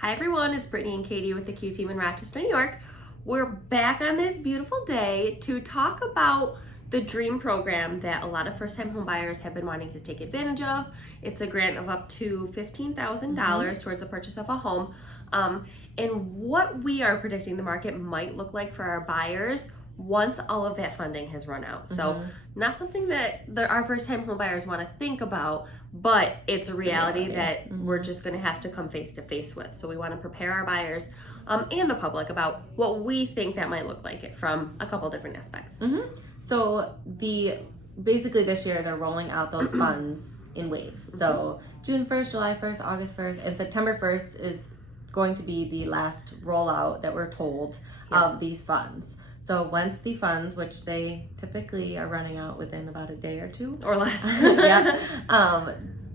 Hi everyone, it's Brittany and Katie with the Q Team in Rochester, New York. We're back on this beautiful day to talk about the DREAM program that a lot of first-time home buyers have been wanting to take advantage of. It's a grant of up to $15,000 towards the purchase of a home. And what we are predicting the market might look like for our buyers once all of that funding has run out. So not something that our first-time home buyers want to think about, but it's a reality that we're just going to have to come face to face with. So we want to prepare our buyers and the public about what we think that might look like from a couple different aspects. So basically this year they're rolling out those funds in waves. So June 1st, July 1st, August 1st, and September 1st is going to be the last rollout that we're told of these funds. So once the funds, which they typically are running out within about a day or two Or less.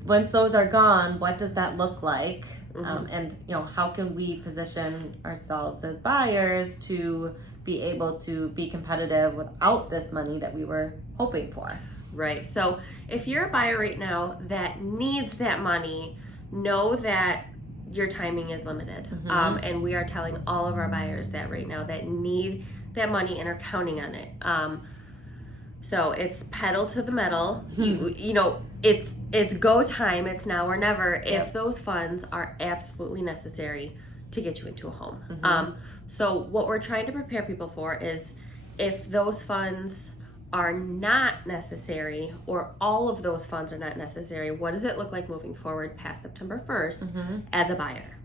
Once those are gone, what does that look like? And how can we position ourselves as buyers to be able to be competitive without this money that we were hoping for? Right. So if you're a buyer right now that needs that money, know that your timing is limited. And we are telling all of our buyers that right now that need that money and are counting on it. So it's pedal to the metal. It's go time. It's now or never. If those funds are absolutely necessary to get you into a home. So what we're trying to prepare people for is if those funds are not necessary or all of those funds are not necessary, what does it look like moving forward past September 1st as a buyer?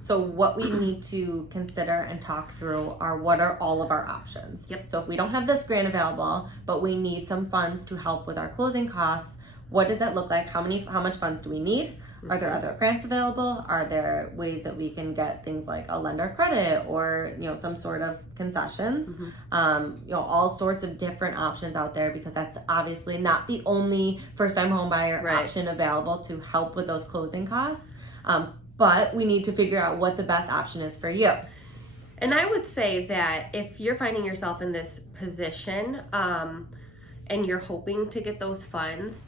So what we need to consider and talk through are what are all of our options. So if we don't have this grant available, but we need some funds to help with our closing costs, what does that look like? How much funds do we need? Are there other grants available? Are there ways that we can get things like a lender credit or some sort of concessions? All sorts of different options out there, because that's obviously not the only first-time home buyer option available to help with those closing costs. But we need to figure out what the best option is for you. And I would say that if you're finding yourself in this position and you're hoping to get those funds,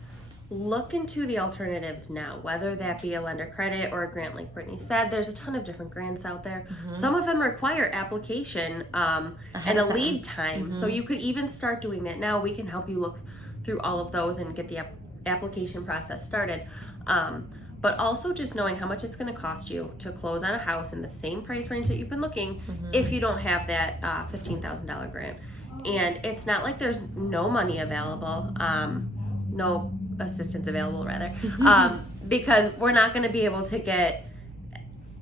look into the alternatives now, whether that be a lender credit or a grant. Like Brittany said, there's a ton of different grants out there. Some of them require application and a lead time. So you could even start doing that now. We can help you look through all of those and get the application process started. But also just knowing how much it's going to cost you to close on a house in the same price range that you've been looking if you don't have that $15,000 grant. And it's not like there's no money available, no assistance available rather, because we're not going to be able to get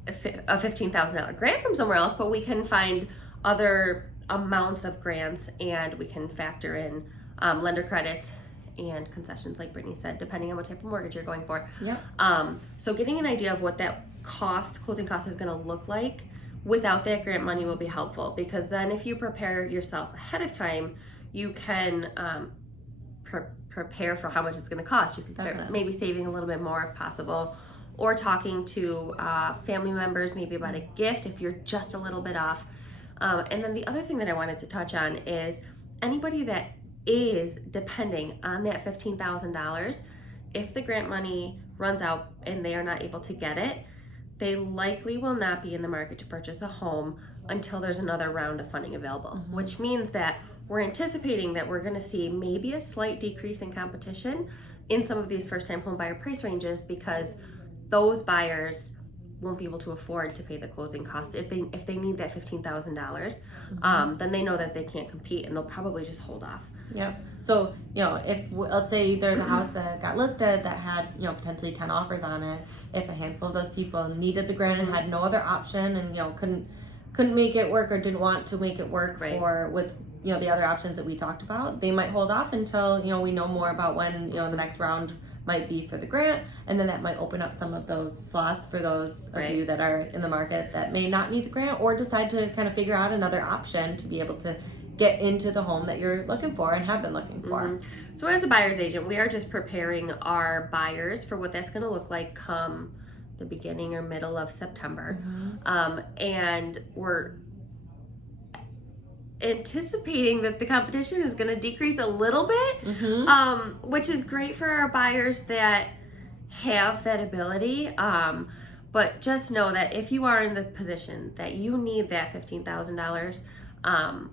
a $15,000 grant from somewhere else, but we can find other amounts of grants and we can factor in lender credits and concessions, like Brittany said, depending on what type of mortgage you're going for. So getting an idea of what that closing cost is going to look like without that grant money will be helpful, because then if you prepare yourself ahead of time, you can prepare for how much it's going to cost. You can start maybe saving a little bit more if possible, or talking to family members maybe about a gift if you're just a little bit off. And then the other thing that I wanted to touch on is anybody that is depending on that $15,000, if the grant money runs out and they are not able to get it, they likely will not be in the market to purchase a home until there's another round of funding available, which means that we're anticipating that we're going to see maybe a slight decrease in competition in some of these first-time home buyer price ranges, because those buyers won't be able to afford to pay the closing costs. If they need that $15,000, then they know that they can't compete and they'll probably just hold off. So, if let's say there's a house that got listed that had, potentially 10 offers on it, if a handful of those people needed the grant and had no other option and, couldn't make it work or didn't want to make it work with the other options that we talked about, they might hold off until, we know more about when, the next round might be for the grant, and then that might open up some of those slots for those of you that are in the market that may not need the grant or decide to kind of figure out another option to be able to get into the home that you're looking for and have been looking for. So as a buyer's agent, we are just preparing our buyers for what that's going to look like come the beginning or middle of September. And we're anticipating that the competition is going to decrease a little bit, which is great for our buyers that have that ability. But just know that if you are in the position that you need that $15,000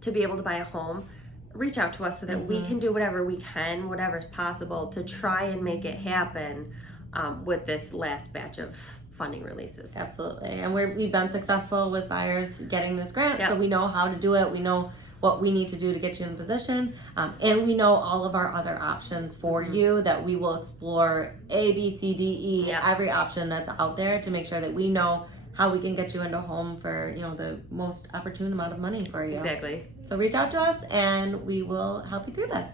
to be able to buy a home, reach out to us so that we can do whatever we can, whatever's possible to try and make it happen with this last batch of funding releases. Absolutely. And we've been successful with buyers getting this grant, Yep. so we know how to do it. We know what we need to do to get you in position, and we know all of our other options for you that we will explore A, B, C, D, E, Yep. every option that's out there to make sure that we know how we can get you into a home for, you know, the most opportune amount of money for you. Exactly. So reach out to us and we will help you through this.